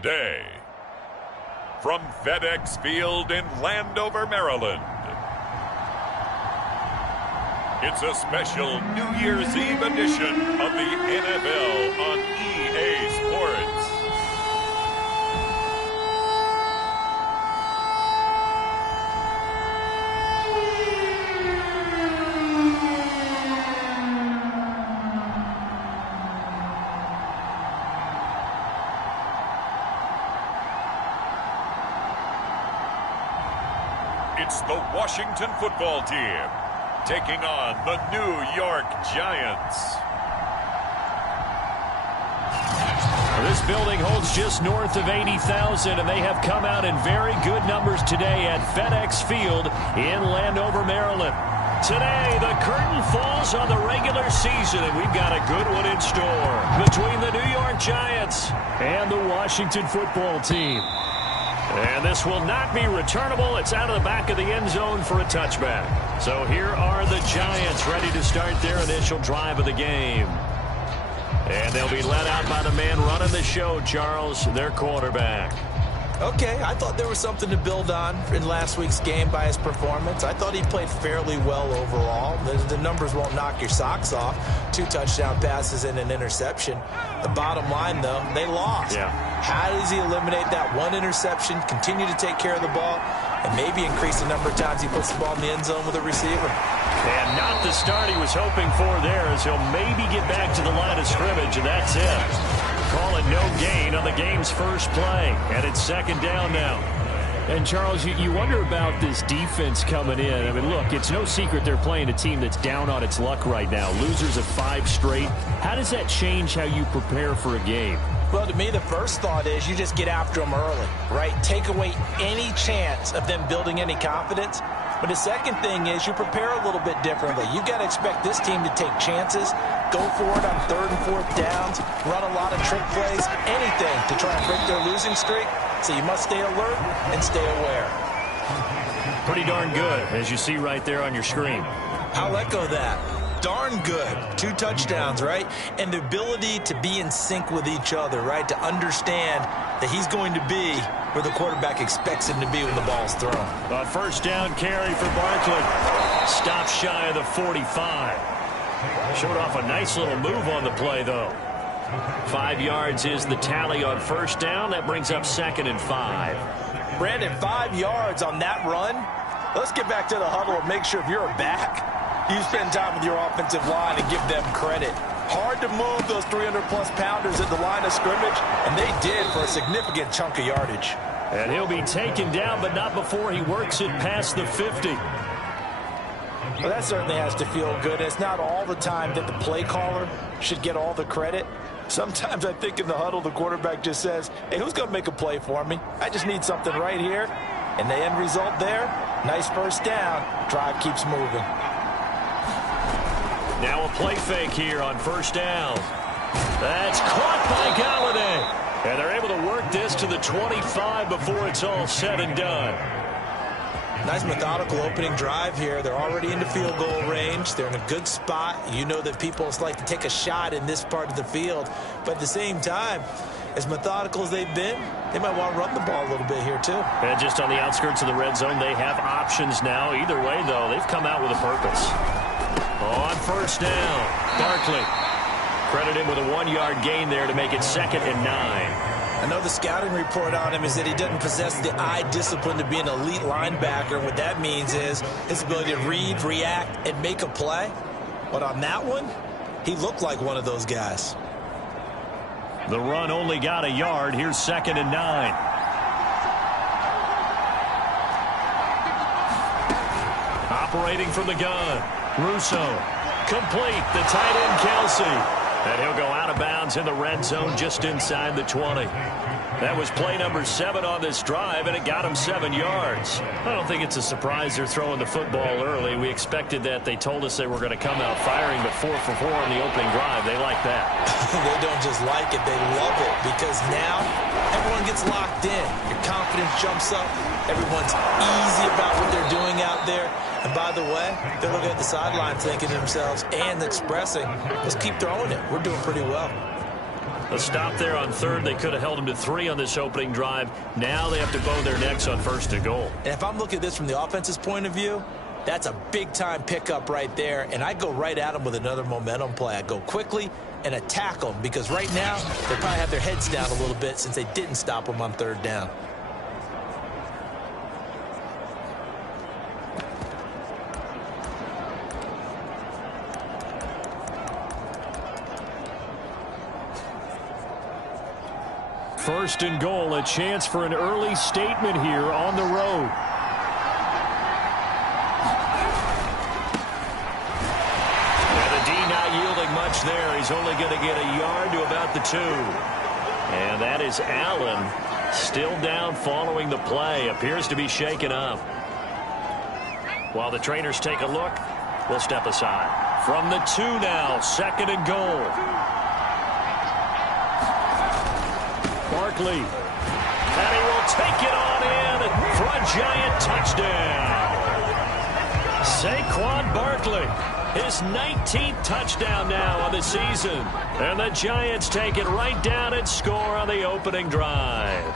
Today, from FedEx Field in Landover, Maryland, it's a special New Year's Eve edition of the NFL on EA Sports. It's the Washington football team taking on the New York Giants. This building holds just north of 80,000, and they have come out in very good numbers today at FedEx Field in Landover, Maryland. Today, the curtain falls on the regular season, and we've got a good one in store between the New York Giants and the Washington football team. And this will not be returnable. It's out of the back of the end zone for a touchback. So here are the Giants ready to start their initial drive of the game. And they'll be led out by the man running the show, Charles, their quarterback. Okay, I thought there was something to build on in last week's game by his performance. I thought he played fairly well overall. The numbers won't knock your socks off. 2 touchdown passes and an interception. The bottom line, though, they lost. Yeah. How does he eliminate that one interception, continue to take care of the ball, and maybe increase the number of times he puts the ball in the end zone with a receiver? And not the start he was hoping for there, as he'll maybe get back to the line of scrimmage, and that's it. Call it no gain on the game's first play, and it's second down now. And, Charles, you wonder about this defense coming in. I mean, look, it's no secret they're playing a team that's down on its luck right now. Losers of 5 straight. How does that change how you prepare for a game? Well, to me, the first thought is you just get after them early, right? Take away any chance of them building any confidence. But the second thing is you prepare a little bit differently. You've got to expect this team to take chances, go for it on 3rd and 4th downs, run a lot of trick plays, anything to try and break their losing streak. So you must stay alert and stay aware. Pretty darn good, as you see right there on your screen. I'll echo that. Darn good. 2 touchdowns, right? And the ability to be in sync with each other, right? To understand that he's going to be where the quarterback expects him to be when the ball's thrown. A first down carry for Barkley. Stop shy of the 45. Showed off a nice little move on the play, though. 5 yards is the tally on first down. That brings up 2nd and 5. Brandon, 5 yards on that run. Let's get back to the huddle and make sure if you're a back, you spend time with your offensive line and give them credit. Hard to move those 300-plus pounders at the line of scrimmage, and they did for a significant chunk of yardage. And he'll be taken down, but not before he works it past the 50. Well, that certainly has to feel good. It's not all the time that the play caller should get all the credit. Sometimes I think in the huddle, the quarterback just says, hey, who's going to make a play for me? I just need something right here. And the end result there, nice first down. Drive keeps moving. Now a play fake here on first down. That's caught by Galladay. And they're able to work this to the 25 before it's all said and done. Nice methodical opening drive here. They're already into field goal range. They're in a good spot. You know that people like to take a shot in this part of the field. But at the same time, as methodical as they've been, they might want to run the ball a little bit here too. And just on the outskirts of the red zone, they have options now. Either way, though, they've come out with a purpose. On first down, Barkley. Credit him with a 1-yard gain there to make it 2nd and 9. I know the scouting report on him is that he doesn't possess the eye discipline to be an elite linebacker. What that means is his ability to read, react, and make a play. But on that one, he looked like one of those guys. The run only got a yard. Here's 2nd and 9. Operating from the gun. Russo. Complete. The tight end, Kelsey. And he'll go out of bounds in the red zone just inside the 20. That was play number 7 on this drive, and it got him 7 yards. I don't think it's a surprise they're throwing the football early. We expected that. They told us they were going to come out firing, but 4 for 4 on the opening drive. They like that. They don't just like it, they love it, because now everyone gets locked in. Your confidence jumps up. Everyone's easy about what they're doing out there. And by the way, they're looking at the sideline thinking to themselves and expressing, let's keep throwing it. We're doing pretty well. A stop there on third. They could have held them to 3 on this opening drive. Now they have to bow their necks on first and goal. And if I'm looking at this from the offense's point of view, that's a big-time pickup right there. And I go right at them with another momentum play. I go quickly and attack them because right now they probably have their heads down a little bit since they didn't stop them on third down. First and goal, a chance for an early statement here on the road. And the D not yielding much there. He's only going to get a yard to about the 2. And that is Allen still down following the play. Appears to be shaken up. While the trainers take a look, we'll step aside. From the 2 now, second and goal. Barkley, and he will take it on in for a giant touchdown. Saquon Barkley, his 19th touchdown now on the season. And the Giants take it right down and score on the opening drive.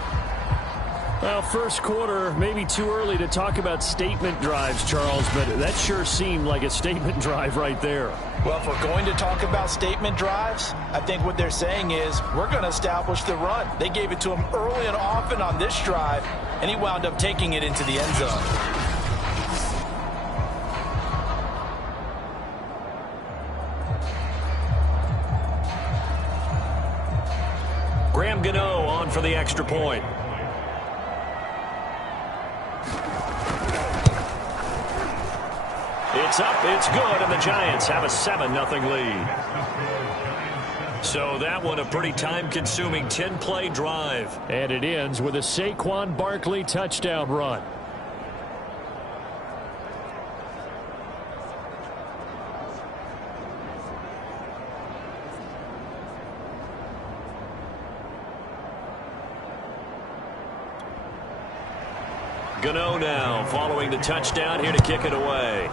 Well, first quarter, maybe too early to talk about statement drives, Charles, but that sure seemed like a statement drive right there. Well, if we're going to talk about statement drives, I think what they're saying is we're going to establish the run. They gave it to him early and often on this drive, and he wound up taking it into the end zone. Graham Gano on for the extra point. It's up, it's good, and the Giants have a 7-0 lead. So that one a pretty time-consuming 10-play drive. And it ends with a Saquon Barkley touchdown run. Gano now following the touchdown here to kick it away.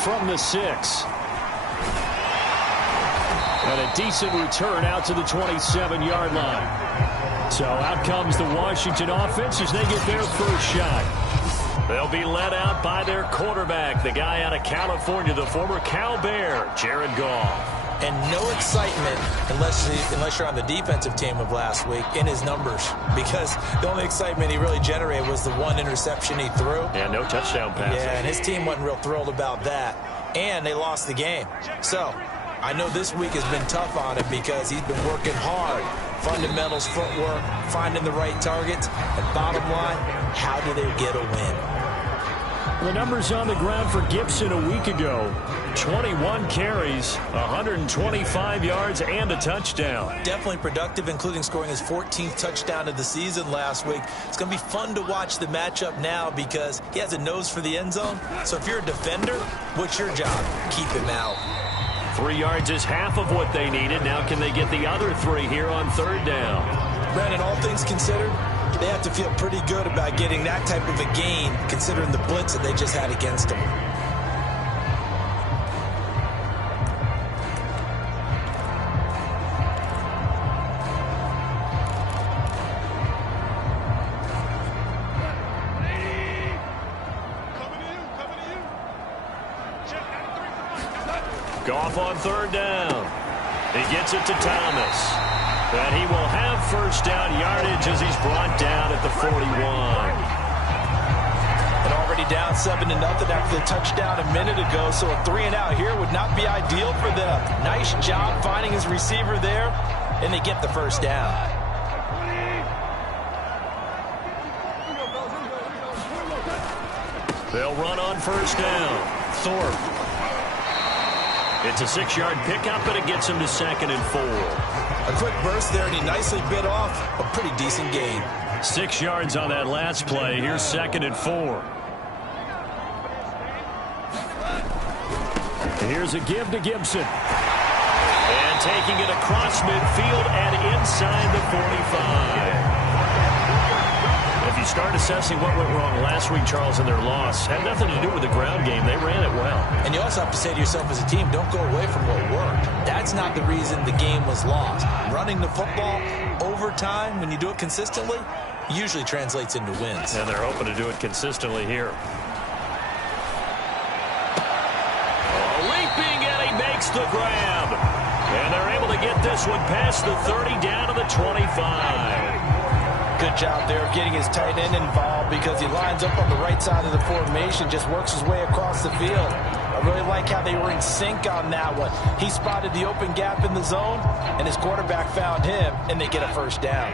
From the 6. And a decent return out to the 27-yard line. So out comes the Washington offense as they get their first shot. They'll be led out by their quarterback, the guy out of California, the former Cal Bear, Jared Goff. And no excitement, unless you're on the defensive team of last week, in his numbers. Because the only excitement he really generated was the one interception he threw. Yeah, no touchdown pass. Yeah, and his team wasn't real thrilled about that. And they lost the game. So I know this week has been tough on him because he's been working hard. Fundamentals, footwork, finding the right targets. And bottom line, how do they get a win? The numbers on the ground for Gibson a week ago. 21 carries, 125 yards, and a touchdown. Definitely productive, including scoring his 14th touchdown of the season last week. It's going to be fun to watch the matchup now because he has a nose for the end zone. So if you're a defender, what's your job? Keep him out. 3 yards is half of what they needed. Now can they get the other 3 here on third down? Brandon, all things considered, they have to feel pretty good about getting that type of a gain considering the blitz that they just had against them. Goff on third down. He gets it to Thomas. And he will have first down yardage as he's brought down at the 41. And already down 7-0 after the touchdown a minute ago, so a 3-and-out here would not be ideal for them. Nice job finding his receiver there, and they get the first down. They'll run on first down. Thorpe. It's a 6-yard pickup, and it gets him to 2nd and 4. A quick burst there, and he nicely bit off a pretty decent gain. 6 yards on that last play. Here's 2nd and 4. And here's a give to Gibson. And taking it across midfield and inside the 45. If you start assessing what went wrong last week, Charles, in their loss, had nothing to do with the ground game. They ran it well. And you also have to say to yourself as a team, don't go away from what worked. That's not the reason the game was lost. Running the football over time, when you do it consistently, usually translates into wins. And they're hoping to do it consistently here. Leaping, and he makes the grab. And they're able to get this one past the 30 down to the 25. Good job there of getting his tight end involved because he lines up on the right side of the formation, just works his way across the field. I really like how they were in sync on that one. He spotted the open gap in the zone, and his quarterback found him, and they get a first down.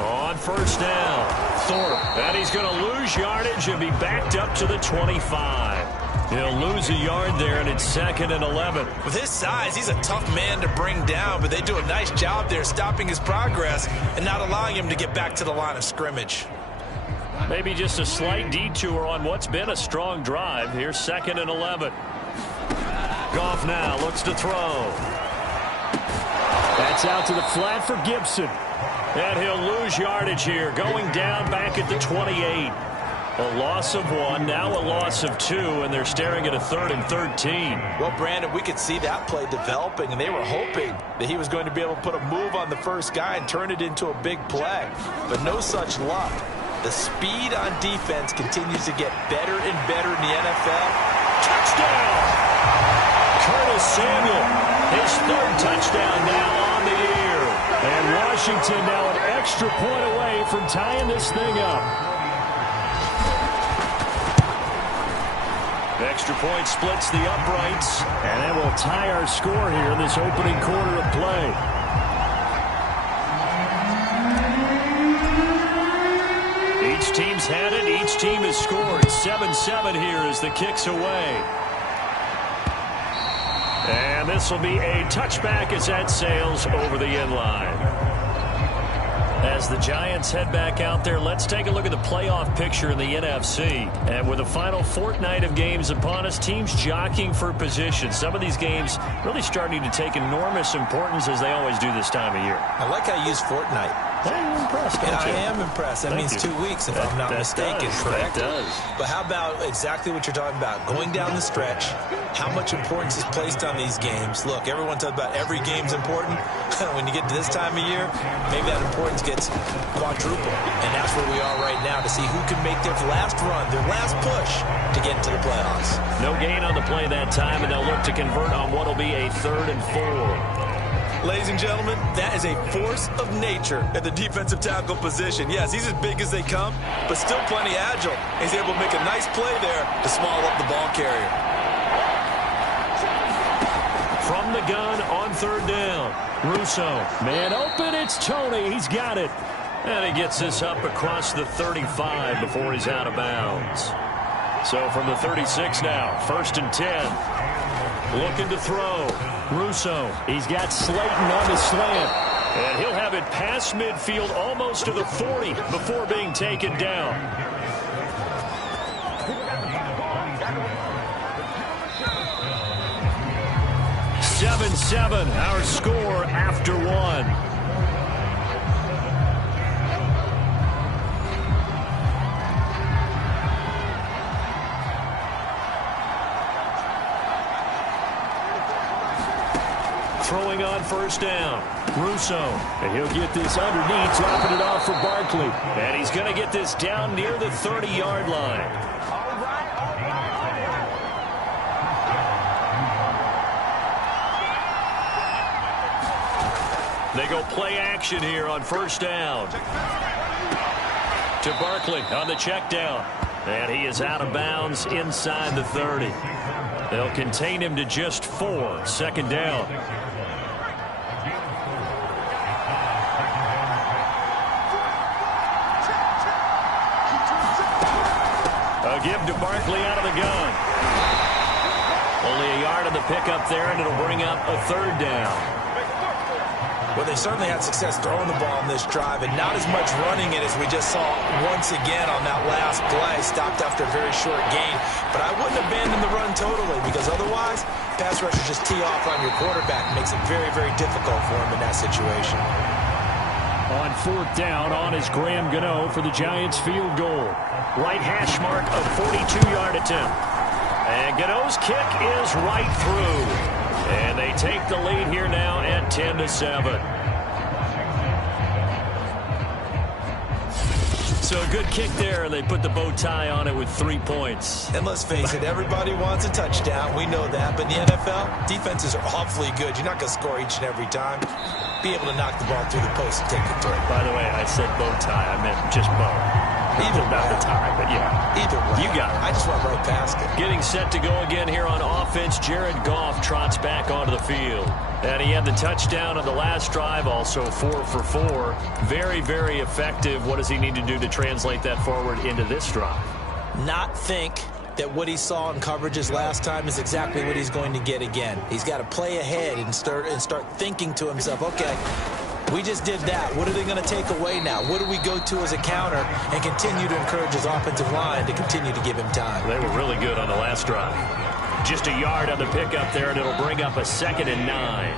On first down, Thorpe. And he's going to lose yardage and be backed up to the 25. He'll lose a yard there, and it's 2nd and 11. With his size, he's a tough man to bring down, but they do a nice job there stopping his progress and not allowing him to get back to the line of scrimmage. Maybe just a slight detour on what's been a strong drive. Here's 2nd and 11. Goff now looks to throw. That's out to the flat for Gibson. And he'll lose yardage here, going down back at the 28. A loss of 1, now a loss of 2, and they're staring at a 3rd and 13. Well, Brandon, we could see that play developing, and they were hoping that he was going to be able to put a move on the first guy and turn it into a big play. But no such luck. The speed on defense continues to get better and better in the NFL. Touchdown! Curtis Samuel, his 3rd touchdown now on the year. And Washington now an extra point away from tying this thing up. Extra point splits the uprights, and that will tie our score here in this opening quarter of play. Each team's had it. Each team has scored. 7-7 here as the kick's away. And this will be a touchback as that sails over the end line. As the Giants head back out there, let's take a look at the playoff picture in the NFC. And with the final fortnight of games upon us, teams jockeying for position. Some of these games really starting to take enormous importance as they always do this time of year. I like how you use fortnight. I'm impressed, and I am impressed. That means 2 weeks, if I'm not mistaken, correct? That does. But how about exactly what you're talking about? Going down the stretch, how much importance is placed on these games? Look, everyone talks about every game's important. When you get to this time of year, maybe that importance gets quadrupled. And that's where we are right now to see who can make their last run, their last push to get into the playoffs. No gain on the play that time, and they'll look to convert on what will be a 3rd and 4. Ladies and gentlemen, that is a force of nature at the defensive tackle position. Yes, he's as big as they come, but still plenty agile. He's able to make a nice play there to small up the ball carrier. From the gun on 3rd down. Russo, man open, it's Tony. He's got it. And he gets this up across the 35 before he's out of bounds. So from the 36 now, 1st and 10. Looking to throw. Russo, he's got Slayton on the slant. And he'll have it past midfield almost to the 40 before being taken down. Seven, our score after 1. Throwing on 1st down. Russo. And he'll get this underneath, dropping it off for Barkley. And he's going to get this down near the 30-yard line. They go play action here on 1st down. To Barkley on the check down. And he is out of bounds inside the 30. They'll contain him to just 4. 2nd down. A give to Barkley out of the gun. Only a yard on the pickup there, and it'll bring up a 3rd down. Well, they certainly had success throwing the ball on this drive, and not as much running it as we just saw once again on that last play. Stopped after a very short gain. But I wouldn't abandon the run totally, because otherwise, pass rushers just tee off on your quarterback. It makes it very, very difficult for him in that situation. On 4th down, on is Graham Gano for the Giants field goal. Right hash mark of 42-yard attempt. And Gano's kick is right through. And they take the lead here now at 10-7. So a good kick there, and they put the bow tie on it with 3 points. And let's face it, everybody wants a touchdown. We know that. But in the NFL, defenses are awfully good. You're not going to score each and every time. Be able to knock the ball through the post and take it through. By the way, I said bow tie. I meant just bow. Either not the tie, but yeah. Either way. You got it. I just went right past it. Getting set to go again here on offense. Jared Goff trots back onto the field. And he had the touchdown on the last drive, also 4 for 4. Very, very effective. What does he need to do to translate that forward into this drive? Not think that what he saw in coverages last time is exactly what he's going to get again. He's got to play ahead and start thinking to himself, okay, we just did that. What are they going to take away now? What do we go to as a counter? And continue to encourage his offensive line to continue to give him time. They were really good on the last drive. Just a yard on the pickup there, and it'll bring up a 2nd and 9.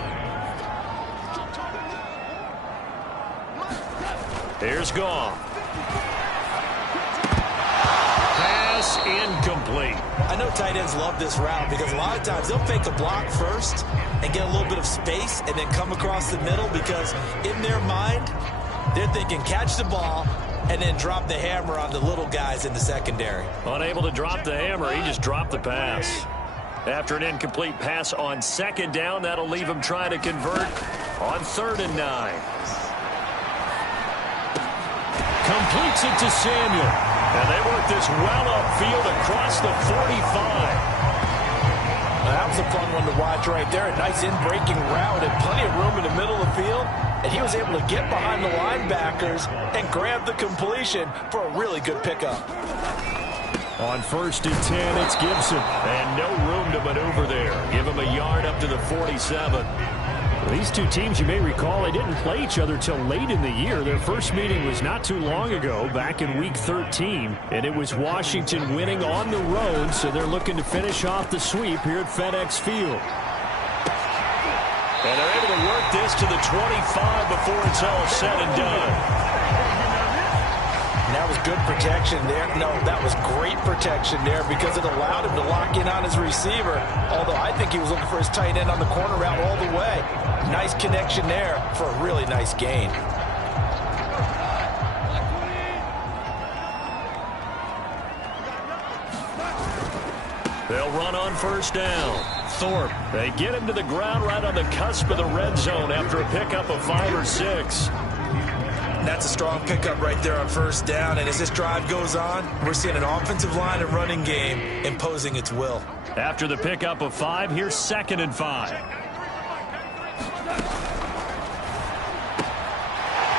Here's Goff. Pass incomplete. I know tight ends love this route because a lot of times they'll fake a block first and get a little bit of space and then come across the middle, because in their mind, they're thinking catch the ball and then drop the hammer on the little guys in the secondary. Unable to drop the hammer, he just dropped the pass. After an incomplete pass on 2nd down, that'll leave him trying to convert on 3rd and 9. Completes it to Samuel. And they work this well upfield across the 45. That was a fun one to watch right there. A nice in-breaking route and plenty of room in the middle of the field. And he was able to get behind the linebackers and grab the completion for a really good pickup. On 1st and 10, it's Gibson. And no room to maneuver there. Give him a yard up to the 47. These two teams, you may recall, they didn't play each other till late in the year. Their first meeting was not too long ago, back in Week 13. And it was Washington winning on the road, so they're looking to finish off the sweep here at FedEx Field. And they're able to work this to the 25 before it's all said and done. That was good protection there. No, that was great protection there because it allowed him to lock in on his receiver. Although I think he was looking for his tight end on the corner route all the way. Nice connection there for a really nice gain. They'll run on 1st down. Thorpe, they get him to the ground right on the cusp of the red zone after a pickup of 5 or 6. That's a strong pickup right there on 1st down. And as this drive goes on, we're seeing an offensive line and running game imposing its will. After the pickup of 5, here's 2nd and 5.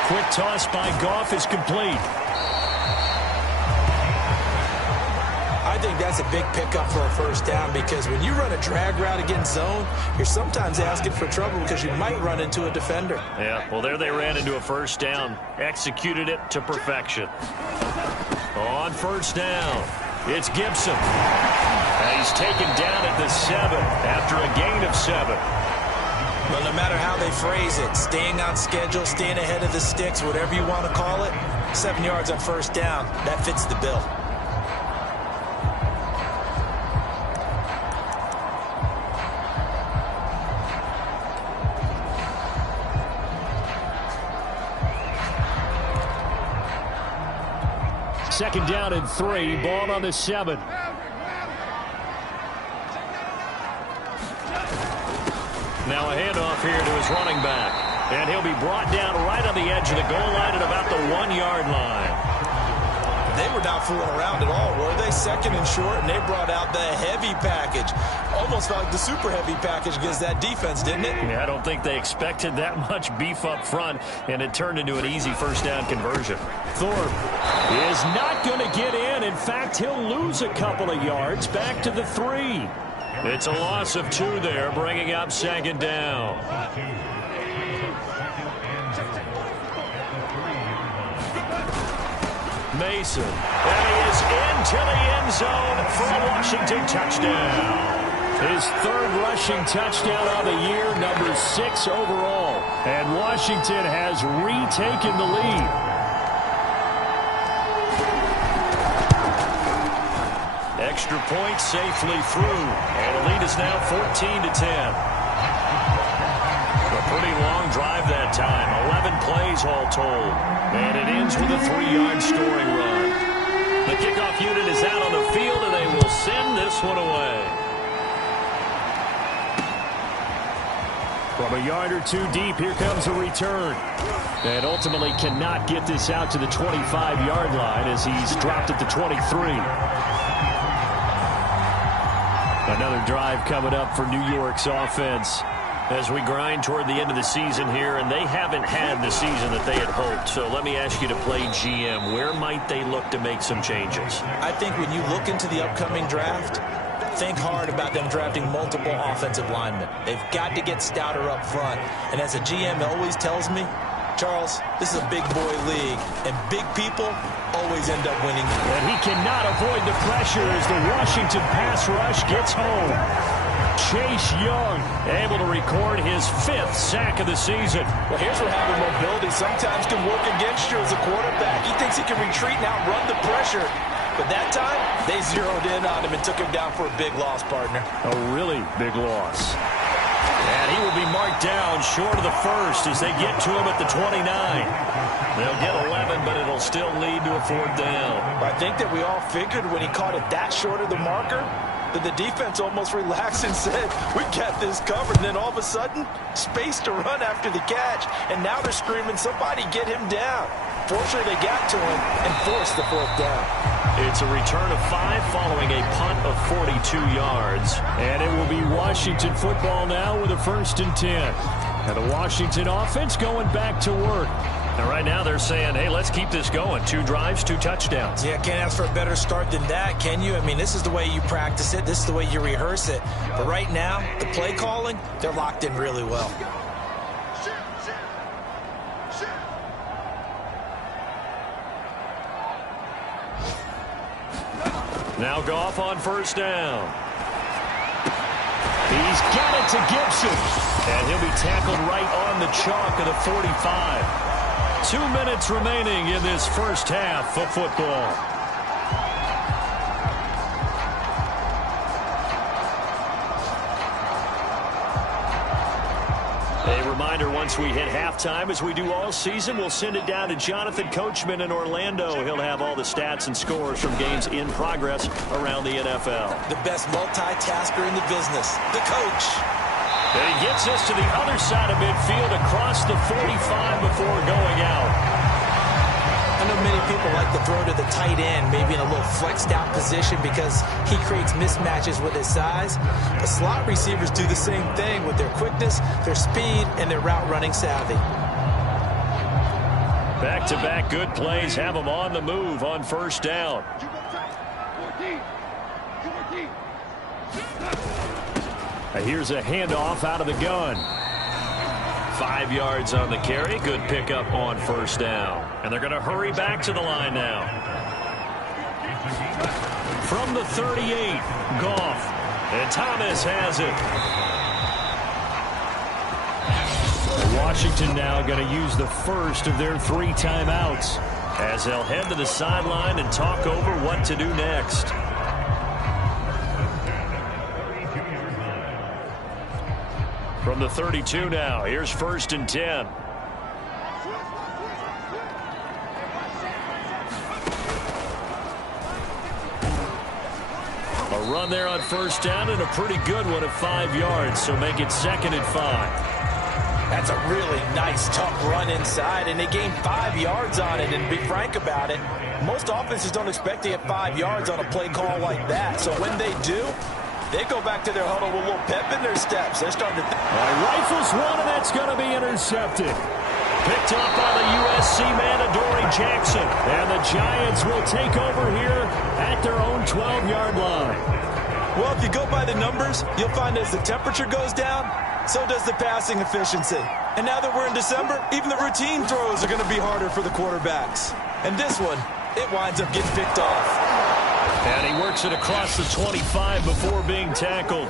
Quick toss by Goff is complete. I think that's a big pickup for a 1st down because when you run a drag route against zone, you're sometimes asking for trouble because you might run into a defender. Yeah, well, there they ran into a 1st down. Executed it to perfection. On 1st down, it's Gibson. And he's taken down at the 7 after a gain of 7. Well, no matter how they phrase it, staying on schedule, staying ahead of the sticks, whatever you want to call it, 7 yards on 1st down, that fits the bill. Second down and 3, ball on the 7. Now a handoff here to his running back. And he'll be brought down right on the edge of the goal line at about the 1-yard line. They were not fooling around at all, were they? 2nd and short, and they brought out the heavy package. Almost like the super heavy package against that defense, didn't it? Yeah, I don't think they expected that much beef up front, and it turned into an easy 1st down conversion. Thorpe is not going to get in. In fact, he'll lose a couple of yards back to the 3. It's a loss of 2 there, bringing up 2nd down. Mason. And he is into the end zone for a Washington touchdown. His third rushing touchdown of the year, number 6 overall. And Washington has retaken the lead. Extra point safely through. And the lead is now 14-10. A pretty long drive that time. 11 plays all told. And it ends with a 3-yard scoring run. The kickoff unit is out on the field, and they will send this one away. From a yard or two deep, here comes a return. And ultimately cannot get this out to the 25-yard line as he's dropped at the 23. Another drive coming up for New York's offense as we grind toward the end of the season here, and they haven't had the season that they had hoped. So let me ask you to play GM. Where might they look to make some changes? I think when you look into the upcoming draft, think hard about them drafting multiple offensive linemen. They've got to get stouter up front. And as a GM always tells me, Charles, this is a big boy league, and big people always end up winning. And he cannot avoid the pressure as the Washington pass rush gets home. Chase Young able to record his 5th sack of the season. Well, here's where having mobility sometimes can work against you as a quarterback. He thinks he can retreat and outrun the pressure. But that time, they zeroed in on him and took him down for a big loss, partner. A really big loss. And he will be marked down short of the first as they get to him at the 29. They'll get 11, but it'll still lead to a 4th down. I think that we all figured when he caught it that short of the marker that the defense almost relaxed and said, we got this covered. And then all of a sudden, space to run after the catch. And now they're screaming, somebody get him down. Fortunately, they got to him and forced the 4th down. It's a return of 5 following a punt of 42 yards. And it will be Washington football now with a 1st and 10. And the Washington offense going back to work. And right now they're saying, hey, let's keep this going. 2 drives, 2 touchdowns. Yeah, can't ask for a better start than that, can you? I mean, this is the way you practice it. This is the way you rehearse it. But right now, the play calling, they're locked in really well. Now Goff on 1st down. He's got it to Gibson. And he'll be tackled right on the chalk of the 45. 2 minutes remaining in this first half of football. A reminder, once we hit halftime, as we do all season, we'll send it down to Jonathan Coachman in Orlando. He'll have all the stats and scores from games in progress around the NFL. The best multitasker in the business, the coach. And he gets us to the other side of midfield across the 45 before going out. I know many people like to throw to the tight end, maybe in a little flexed out position because he creates mismatches with his size. The slot receivers do the same thing with their quickness, their speed, and their route running savvy. Back-to-back good plays have them on the move on 1st down. Here's a handoff out of the gun. 5 yards on the carry. Good pickup on 1st down. And they're going to hurry back to the line now. From the 38, Goff. And Thomas has it. Washington now going to use the first of their 3 timeouts as they'll head to the sideline and talk over what to do next. From the 32 now, here's 1st and 10. A run there on 1st down and a pretty good one of 5 yards, so make it 2nd and 5. That's a really nice, tough run inside, and they gained 5 yards on it. And to be frank about it, most offenses don't expect to get 5 yards on a play call like that. So when they do, they go back to their huddle with a little pep in their steps. They're starting to... Rifles one, and that's going to be intercepted. Picked up by the USC man, Adoree Jackson. And the Giants will take over here at their own 12-yard line. Well, if you go by the numbers, you'll find as the temperature goes down, so does the passing efficiency. And now that we're in December, even the routine throws are going to be harder for the quarterbacks. And this one, it winds up getting picked off. And he works it across the 25 before being tackled.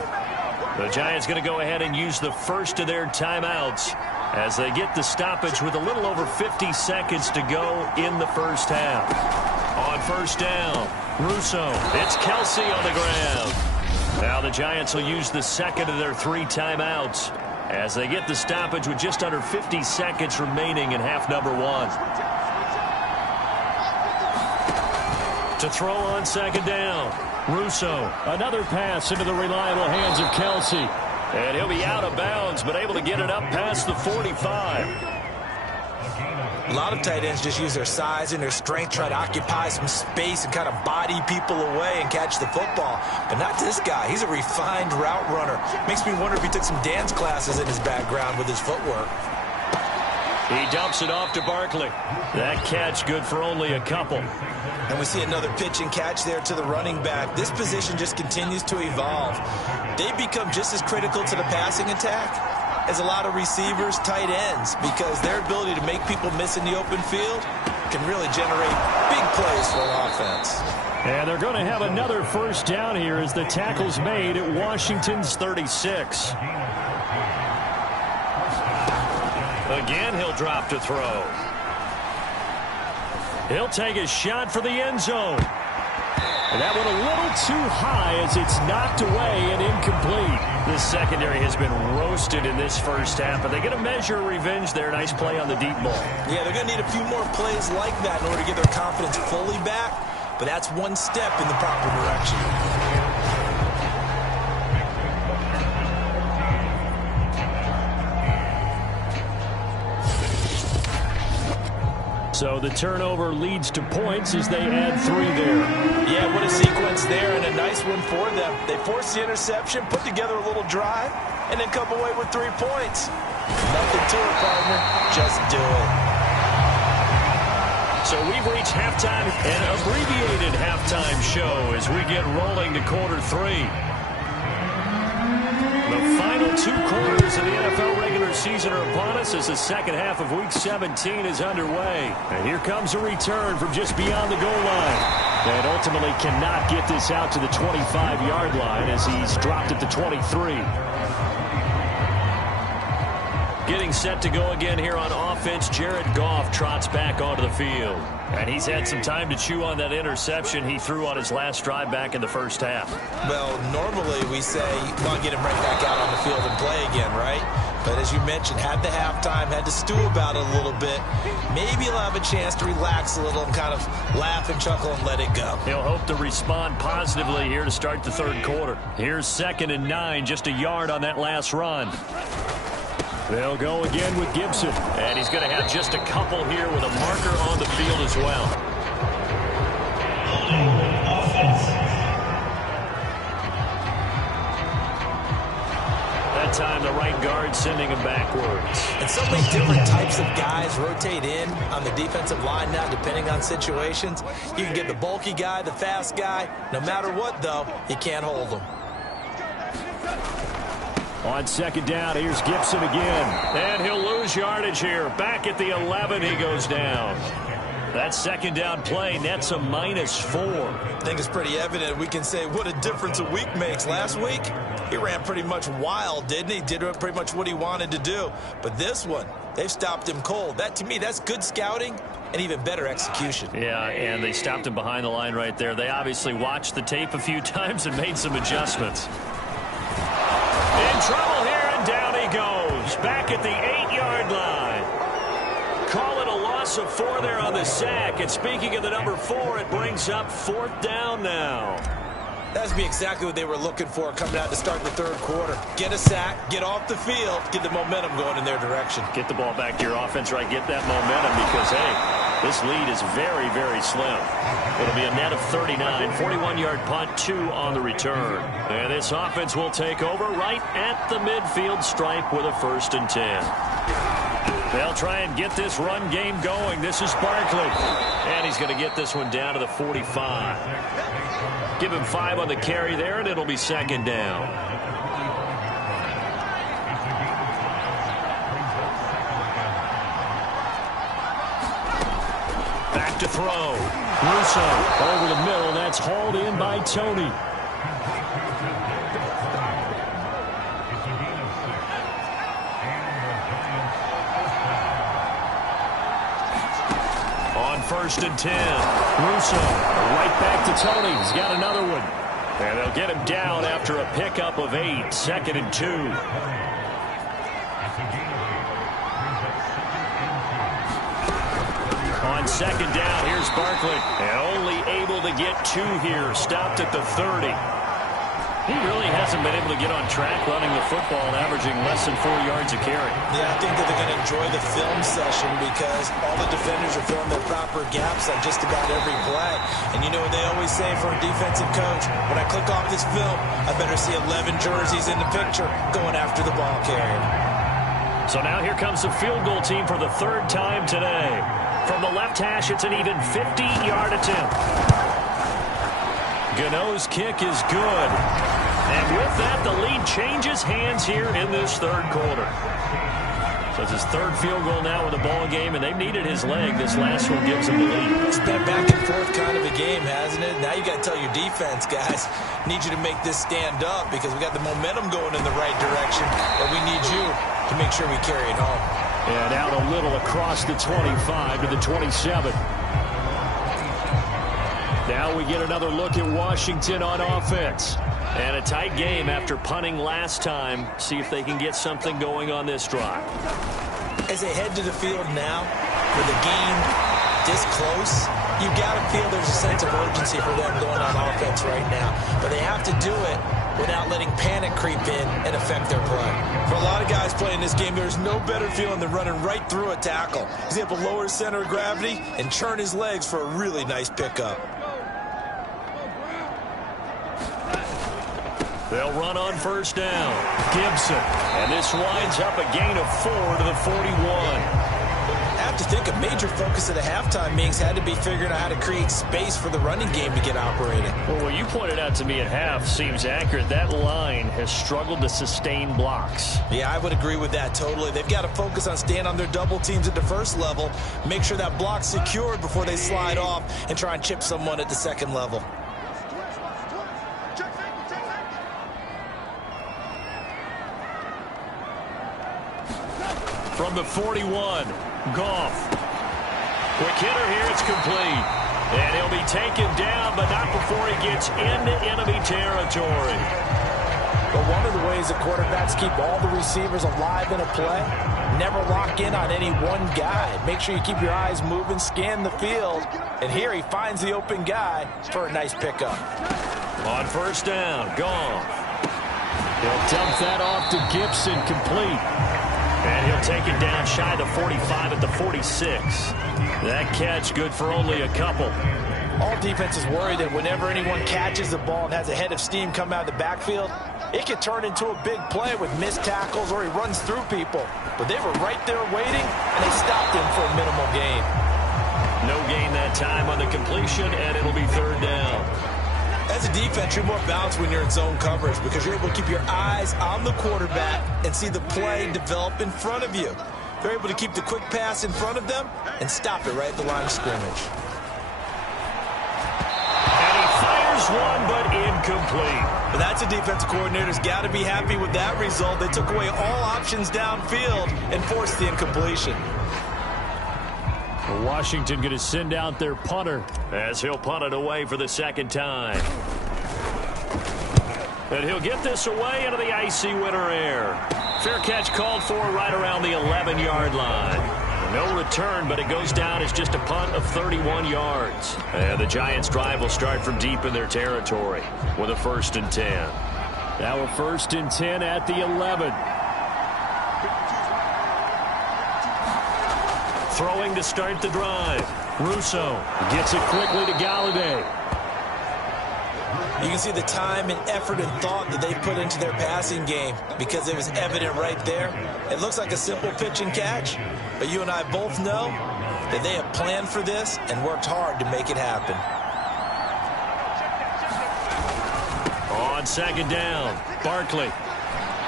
The Giants going to go ahead and use the first of their timeouts as they get the stoppage with a little over 50 seconds to go in the first half. On first down, Russo. It's Kelsey on the ground. Now the Giants will use the second of their 3 timeouts as they get the stoppage with just under 50 seconds remaining in half number 1. To throw on second down, Russo. Another pass into the reliable hands of Kelsey. And he'll be out of bounds, but able to get it up past the 45. A lot of tight ends just use their size and their strength, try to occupy some space and kind of body people away and catch the football. But not this guy. He's a refined route runner. Makes me wonder if he took some dance classes in his background with his footwork. He dumps it off to Barkley. That catch good for only a couple. And we see another pitch and catch there to the running back. This position just continues to evolve. They become just as critical to the passing attack as a lot of receivers, tight ends, because their ability to make people miss in the open field can really generate big plays for an offense. And they're going to have another first down here as the tackle's made at Washington's 36. Again, he'll drop to throw. He'll take a shot for the end zone. And that one a little too high as it's knocked away and incomplete. This secondary has been roasted in this first half, but they get a measure of revenge there. Nice play on the deep ball. Yeah, they're going to need a few more plays like that in order to get their confidence fully back, but that's one step in the proper direction. So the turnover leads to points as they add 3 there. Yeah, what a sequence there, and a nice one for them. They force the interception, put together a little drive, and then come away with 3 points. Nothing to it, partner. Just do it. So we've reached halftime, an abbreviated halftime show as we get rolling to quarter 3. The final 2 quarters of the NFL regular season are upon us as the second half of Week 17 is underway. And here comes a return from just beyond the goal line. And ultimately cannot get this out to the 25-yard line as he's dropped at the 23. Getting set to go again here on offense, Jared Goff trots back onto the field. And he's had some time to chew on that interception he threw on his last drive back in the first half. Well, normally we say, well, get him right back out on the field and play again, right? But as you mentioned, had the halftime, had to stew about it a little bit. Maybe he'll have a chance to relax a little and kind of laugh and chuckle and let it go. He'll hope to respond positively here to start the third quarter. Here's 2nd and 9, just a yard on that last run. They'll go again with Gibson. And he's going to have just a couple here with a marker on the field as well. That time the right guard sending him backwards. And so many different types of guys rotate in on the defensive line now depending on situations. You can get the bulky guy, the fast guy. No matter what, though, you can't hold them. On 2nd down, here's Gibson again. And he'll lose yardage here. Back at the 11, he goes down. That 2nd down play nets a -4. I think it's pretty evident. We can say what a difference a week makes. Last week, he ran pretty much wild, didn't he? Did pretty much what he wanted to do. But this one, they've stopped him cold. That, to me, that's good scouting and even better execution. Yeah, and they stopped him behind the line right there. They obviously watched the tape a few times and made some adjustments. In trouble here, and down he goes. Back at the 8-yard line. Call it a loss of 4 there on the sack. And speaking of the number 4, it brings up 4th down now. That's be exactly what they were looking for coming out to start the third quarter. Get a sack, get off the field, get the momentum going in their direction. Get the ball back to your offense, right? Get that momentum because, hey, this lead is very, very slim. It'll be a net of 39, 41-yard punt, 2 on the return. And this offense will take over right at the midfield stripe with a 1st and 10. They'll try and get this run game going. This is Barkley. And he's going to get this one down to the 45. Give him 5 on the carry there, and it'll be 2nd down. Back to throw. Russo over the middle. That's hauled in by Tony. On 1st and 10. Russo right back to Tony. He's got another one. And they'll get him down after a pickup of 8. 2nd and 2. On 2nd down, here's Barkley. And only able to get 2 here. Stopped at the 30. He really hasn't been able to get on track running the football and averaging less than 4 yards a carry. Yeah, I think that they're going to enjoy the film session because all the defenders are filling their proper gaps on just about every play. And you know what they always say for a defensive coach? When I click off this film, I better see 11 jerseys in the picture going after the ball carrier. So now here comes the field goal team for the 3rd time today. From the left hash, it's an even 50-yard attempt. Gano's kick is good. And with that, the lead changes hands here in this 3rd quarter. So it's his 3rd field goal now with the ball game, and they've needed his leg. This last one gives him the lead. It's been a back and forth kind of a game, hasn't it? Now you got to tell your defense, guys, need you to make this stand up because we got the momentum going in the right direction, but we need you to make sure we carry it home. And out a little across the 25 to the 27. Now we get another look at Washington on offense. And a tight game after punting last time. See if they can get something going on this drive. As they head to the field now, with a game this close, you got to feel there's a sense of urgency for them going on offense right now. But they have to do it without letting panic creep in and affect their play. For a lot of guys playing this game, there's no better feeling than running right through a tackle. He's able to lower his center of gravity and churn his legs for a really nice pickup. They'll run on 1st down. Gibson. And this winds up a gain of 4 to the 41. I have to think a major focus of the halftime meetings had to be figuring out how to create space for the running game to get operating. Well, what you pointed out to me at half seems accurate. That line has struggled to sustain blocks. Yeah, I would agree with that totally. They've got to focus on staying on their double teams at the 1st level, make sure that block's secured before they slide off and try and chip someone at the 2nd level. From the 41, Goff. Quick hitter here, it's complete. And he'll be taken down, but not before he gets into enemy territory. But one of the ways the quarterbacks keep all the receivers alive in a play, never lock in on any one guy. Make sure you keep your eyes moving, scan the field. And here he finds the open guy for a nice pickup. On 1st down, Goff. He'll dump that off to Gibson, complete. And he'll take it down shy of the 45 at the 46. That catch good for only a couple. All defenses worry that whenever anyone catches the ball and has a head of steam come out of the backfield, it could turn into a big play with missed tackles or he runs through people. But they were right there waiting, and they stopped him for a minimal gain. No gain that time on the completion, and it'll be 3rd down. As a defense, you're more balanced when you're in zone coverage because you're able to keep your eyes on the quarterback and see the play develop in front of you. They're able to keep the quick pass in front of them and stop it right at the line of scrimmage. And he fires one, but incomplete. But that's a defensive coordinator's got to be happy with that result. They took away all options downfield and forced the incompletion. Washington going to send out their punter as he'll punt it away for the 2nd time. And he'll get this away into the icy winter air. Fair catch called for right around the 11-yard line. No return, but it goes down as just a punt of 31 yards. And the Giants' drive will start from deep in their territory with a 1st and 10. Now a 1st and 10 at the 11. Throwing to start the drive. Russo gets it quickly to Galladay. You can see the time and effort and thought that they put into their passing game because it was evident right there. It looks like a simple pitch and catch, but you and I both know that they have planned for this and worked hard to make it happen. On 2nd down, Barkley.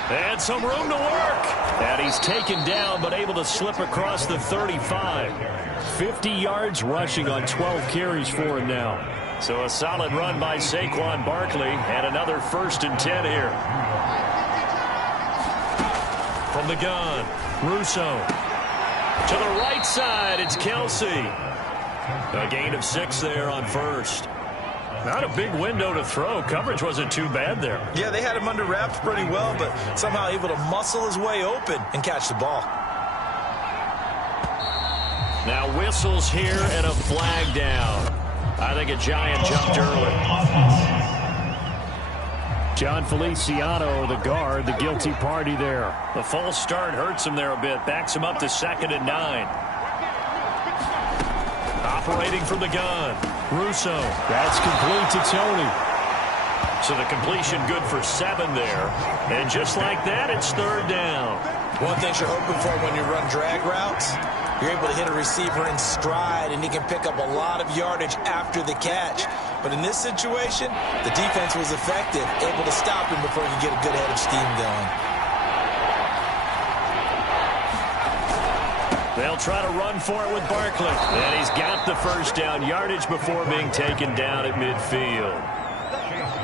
And some room to work. And he's taken down, but able to slip across the 35. 50 yards rushing on 12 carries for him now. So a solid run by Saquon Barkley, and another 1st and 10 here. From the gun, Russo. To the right side, it's Kelsey. A gain of 6 there on 1st. Not a big window to throw. Coverage wasn't too bad there. Yeah, they had him under wraps pretty well, but somehow able to muscle his way open and catch the ball. Now whistles here and a flag down. I think a Giant jumped early. John Feliciano, the guard, the guilty party there. The false start hurts him there a bit. Backs him up to 2nd and 9. Operating from the gun. Russo. That's complete to Tony. So the completion good for 7 there. And just like that, it's 3rd down. One thing you're hoping for when you run drag routes, you're able to hit a receiver in stride, and he can pick up a lot of yardage after the catch. But in this situation, the defense was effective, able to stop him before he could get a good head of steam going. They'll try to run for it with Barkley. And he's got the 1st down yardage before being taken down at midfield.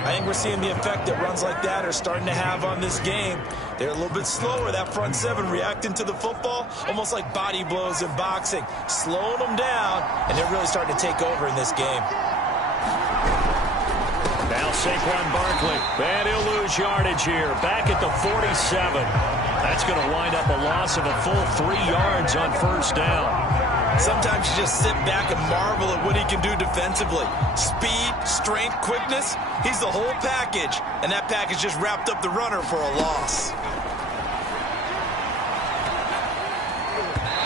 I think we're seeing the effect that runs like that are starting to have on this game. They're a little bit slower, that front 7 reacting to the football, almost like body blows in boxing, slowing them down, and they're really starting to take over in this game. Now Saquon Barkley, and he'll lose yardage here, back at the 47. That's going to wind up a loss of a full 3 yards on 1st down. Sometimes you just sit back and marvel at what he can do defensively. Speed, strength, quickness, he's the whole package. And that package just wrapped up the runner for a loss.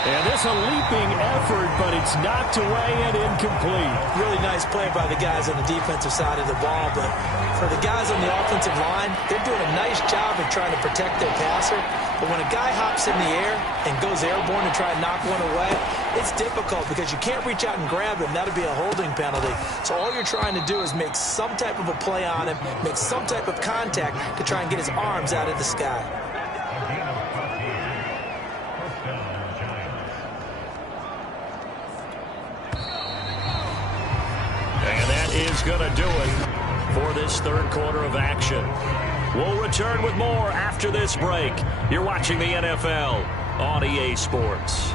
And this a leaping effort, but it's knocked away and incomplete. Really nice play by the guys on the defensive side of the ball, but for the guys on the offensive line, they're doing a nice job of trying to protect their passer. But when a guy hops in the air and goes airborne to try and knock one away, it's difficult because you can't reach out and grab him. That'll be a holding penalty. So all you're trying to do is make some type of a play on him, make some type of contact to try and get his arms out of the sky. And that is going to do it for this 3rd quarter of action. We'll return with more after this break. You're watching the NFL on EA Sports.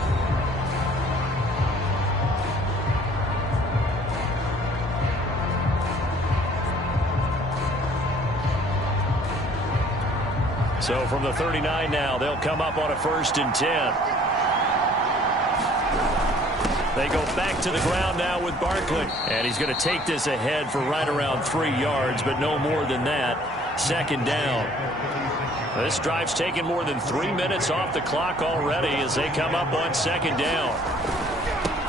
So from the 39 now, they'll come up on a 1st and 10. They go back to the ground now with Barkley. And he's going to take this ahead for right around 3 yards, but no more than that. 2nd down. This drive's taken more than 3 minutes off the clock already as they come up on 2nd down.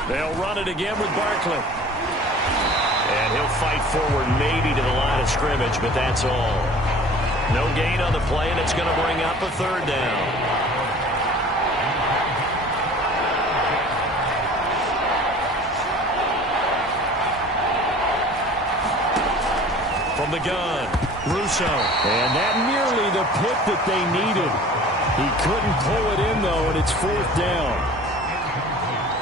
They'll run it again with Barkley. And he'll fight forward maybe to the line of scrimmage, but that's all. No gain on the play, and it's going to bring up a 3rd down. From the gun, Russo. And that nearly the pick that they needed. He couldn't pull it in, though, and it's 4th down.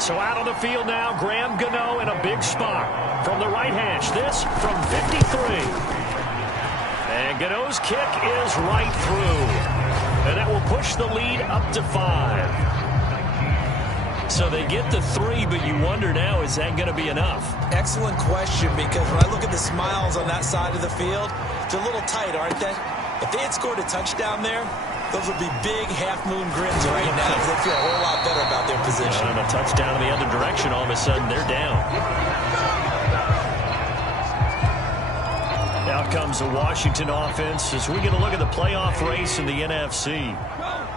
So out on the field now, Graham Gano in a big spot. From the right hash, this from 53. And Gano's kick is right through. And that will push the lead up to 5. So they get the 3, but you wonder now, is that going to be enough? Excellent question, because when I look at the smiles on that side of the field, they're a little tight, aren't they? If they had scored a touchdown there, those would be big half-moon grins right now. They feel a whole lot better about their position. And a touchdown in the other direction, all of a sudden they're down. Out comes the Washington offense as we get a look at the playoff race in the NFC.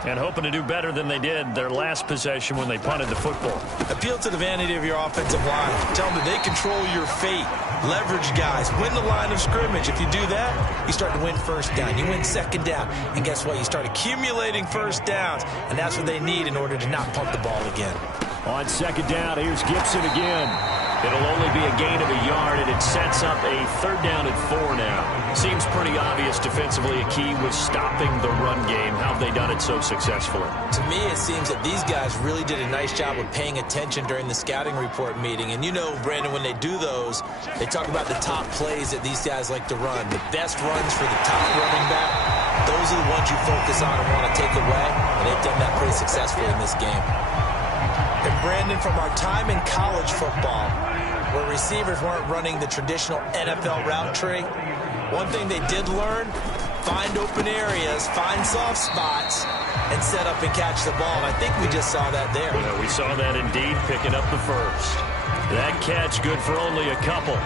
And hoping to do better than they did their last possession when they punted the football. Appeal to the vanity of your offensive line. Tell them that they control your fate. Leverage guys. Win the line of scrimmage. If you do that, you start to win 1st down. You win 2nd down. And guess what? You start accumulating 1st downs. And that's what they need in order to not punt the ball again. On 2nd down, here's Gibson again. It'll only be a gain of a yard, and it sets up a 3rd down and 4 now. Seems pretty obvious defensively a key was stopping the run game. How have they done it so successfully? To me, it seems that these guys really did a nice job of paying attention during the scouting report meeting. And you know, Brandon, when they do those, they talk about the top plays that these guys like to run. The best runs for the top running back, those are the ones you focus on and want to take away. And they've done that pretty successfully in this game. And Brandon, from our time in college football, where receivers weren't running the traditional NFL route tree, one thing they did learn, find open areas, find soft spots, and set up and catch the ball. And I think we just saw that there. Yeah, we saw that indeed, picking up the first. That catch good for only a couple.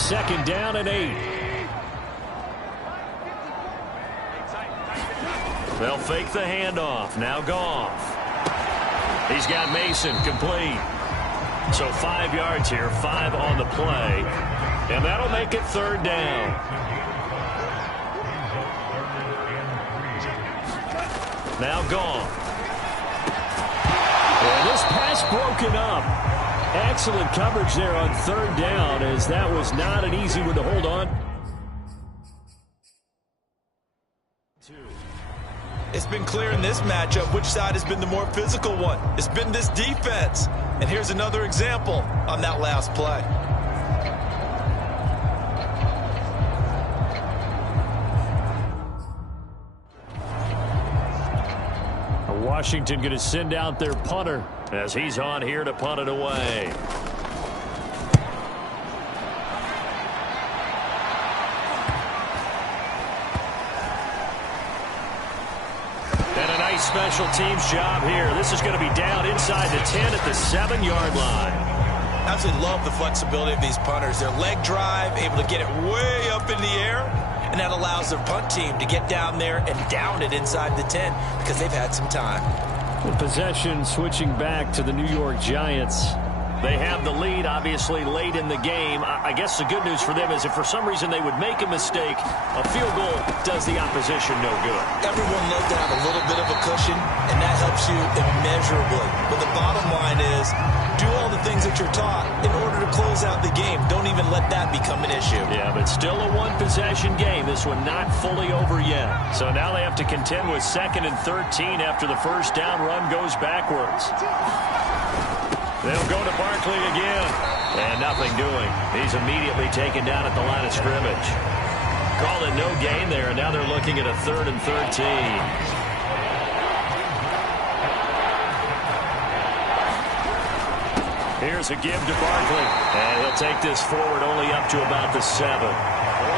2nd down and 8. They'll fake the handoff. Now Goff. He's got Mason complete. So 5 yards here, 5 on the play. And that'll make it 3rd down. Now Goff. And this pass broken up. Excellent coverage there on 3rd down, as that was not an easy one to hold on. It's been clear in this matchup which side has been the more physical one. It's been this defense. And here's another example on that last play. Washington going to send out their punter as he's on here to punt it away. Special teams job here. This is going to be down inside the 10 at the 7-yard line. Absolutely love the flexibility of these punters. Their leg drive, able to get it way up in the air, and that allows their punt team to get down there and down it inside the 10 because they've had some time. The possession switching back to the New York Giants. They have the lead, obviously, late in the game. I guess the good news for them is if for some reason they would make a mistake, a field goal does the opposition no good. Everyone loves to have a little bit of a cushion, and that helps you immeasurably. But the bottom line is, do all the things that you're taught in order to close out the game. Don't even let that become an issue. Yeah, but still a one-possession game. This one not fully over yet. So now they have to contend with 2nd and 13 after the first down run goes backwards. They'll go to Barkley again. And nothing doing. He's immediately taken down at the line of scrimmage. Call it no gain there, and now they're looking at a 3rd and 13. Here's a give to Barkley. And he'll take this forward only up to about the 7.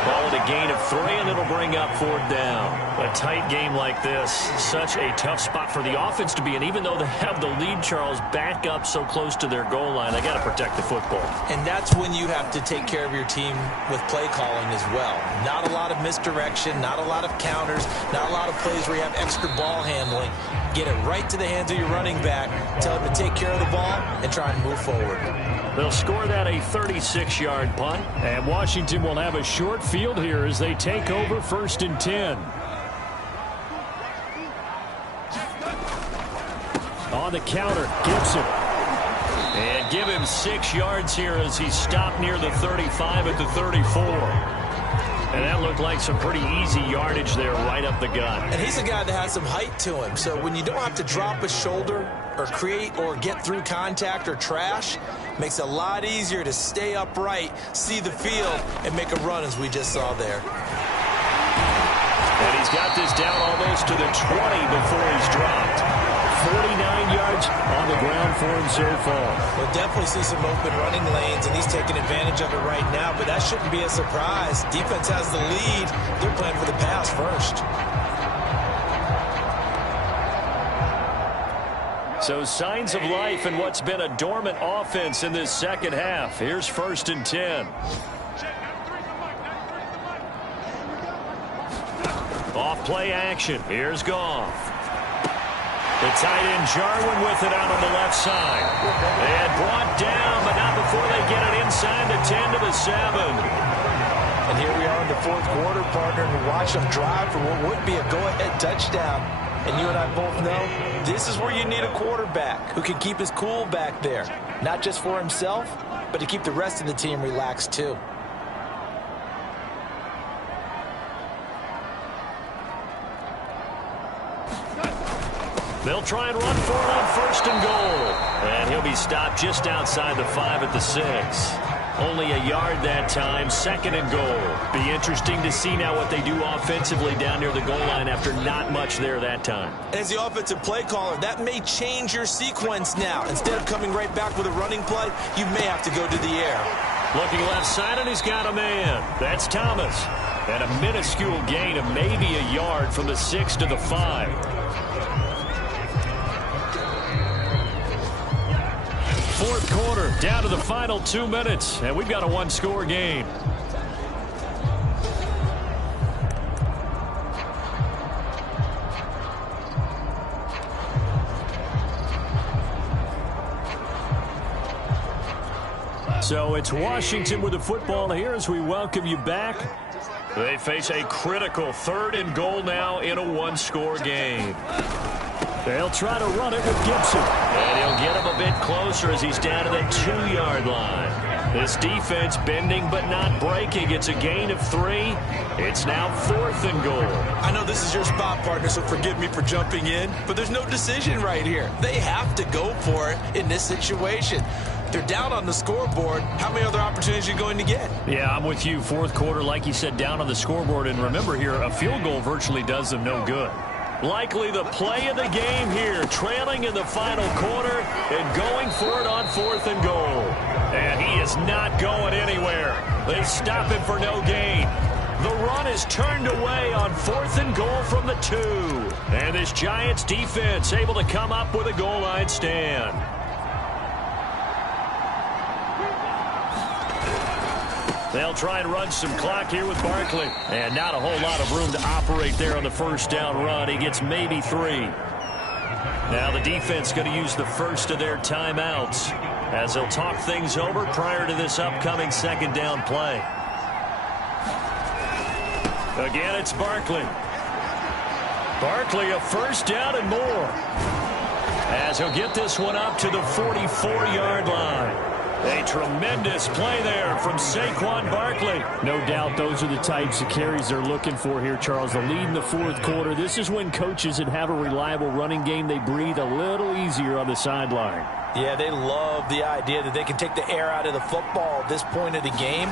Call it a gain of 3, and it'll bring up 4th down. A tight game like this, such a tough spot for the offense to be in. Even though they have the lead, Charles, back up so close to their goal line, they got to protect the football. And that's when you have to take care of your team with play calling as well. Not a lot of misdirection, not a lot of counters, not a lot of plays where you have extra ball handling. Get it right to the hands of your running back, tell him to take care of the ball, and try and move forward. They'll score that a 36-yard punt, and Washington will have a short field here as they take over 1st and 10. On the counter, Gibson. And give him 6 yards here as he's stopped near the 35 at the 34. And that looked like some pretty easy yardage there right up the gut. And he's a guy that has some height to him. So when you don't have to drop a shoulder or create or get through contact or trash, makes it a lot easier to stay upright, see the field, and make a run as we just saw there. And he's got this down almost to the 20 before he's dropped. 49 yards on the ground for him so far. We'll definitely see some open running lanes, and he's taking advantage of it right now, but that shouldn't be a surprise. Defense has the lead. They're playing for the pass first. So signs of life in what's been a dormant offense in this second half. Here's 1st and 10. Off play action. Here's Goff. The tight end Jarwin with it out on the left side. And brought down, but not before they get it inside the 10 to the 7. And here we are in the 4th quarter, partner, and watch them drive for what would be a go-ahead touchdown. And you and I both know This is where you need a quarterback who can keep his cool back there. Not just for himself, but to keep the rest of the team relaxed too. They'll try and run for it on 1st and goal. And he'll be stopped just outside the 5 at the 6. Only a yard that time, 2nd and goal. Be interesting to see now what they do offensively down near the goal line after not much there that time. As the offensive play caller, that may change your sequence now. Instead of coming right back with a running play, you may have to go to the air. Looking left side, and he's got a man. That's Thomas. And a minuscule gain of maybe a yard from the 6 to the 5. 4th quarter, down to the final 2 minutes, and we've got a one-score game. So it's Washington with the football here as we welcome you back. They face a critical 3rd and goal now in a one-score game. They'll try to run it with Gibson. And he'll get him a bit closer as he's down to the 2-yard line. This defense bending but not breaking. It's a gain of 3. It's now 4th and goal. I know this is your spot, partner, so forgive me for jumping in, but there's no decision right here. They have to go for it in this situation. They're down on the scoreboard. How many other opportunities are you going to get? Yeah, I'm with you. 4th quarter, like you said, down on the scoreboard. And remember here, a field goal virtually does them no good. Likely the play of the game here, trailing in the final quarter and going for it on 4th and goal. And he is not going anywhere. They stop him for no gain. The run is turned away on 4th and goal from the 2. And this Giants defense able to come up with a goal line stand. They'll try and run some clock here with Barkley. And not a whole lot of room to operate there on the 1st down run. He gets maybe 3. Now the defense going to use the first of their timeouts as they'll talk things over prior to this upcoming 2nd down play. Again, it's Barkley. Barkley, a 1st down and more. As he'll get this one up to the 44-yard line. A tremendous play there from Saquon Barkley. No doubt those are the types of carries they're looking for here, Charles. The lead in the 4th quarter. This is when coaches that have a reliable running game, they breathe a little easier on the sideline. Yeah, they love the idea that they can take the air out of the football at this point of the game.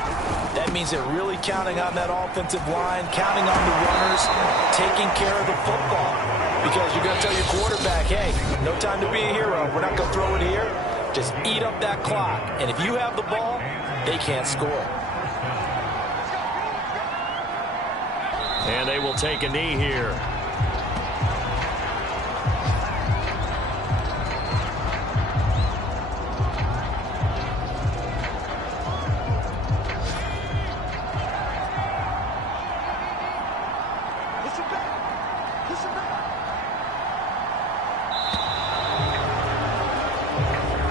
That means they're really counting on that offensive line, counting on the runners, taking care of the football. Because you're going to tell your quarterback, hey, no time to be a hero. We're not going to throw it here. Just eat up that clock. And if you have the ball, they can't score. And they will take a knee here.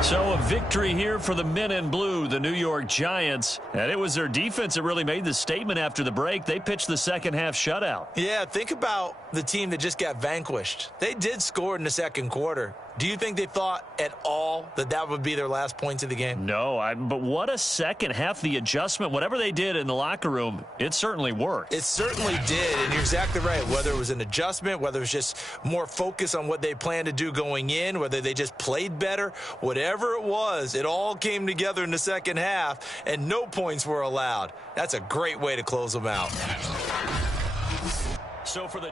So a victory here for the men in blue, the New York Giants. And it was their defense that really made the statement after the break. They pitched the 2nd half shutout. Yeah, think about the team that just got vanquished. They did score in the 2nd quarter. Do you think they thought at all that that would be their last points of the game? No, but what a 2nd half. The adjustment, whatever they did in the locker room, it certainly worked. It certainly did, and you're exactly right. Whether it was an adjustment, whether it was just more focus on what they planned to do going in, whether they just played better, whatever it was, it all came together in the 2nd half, and no points were allowed. That's a great way to close them out. So for the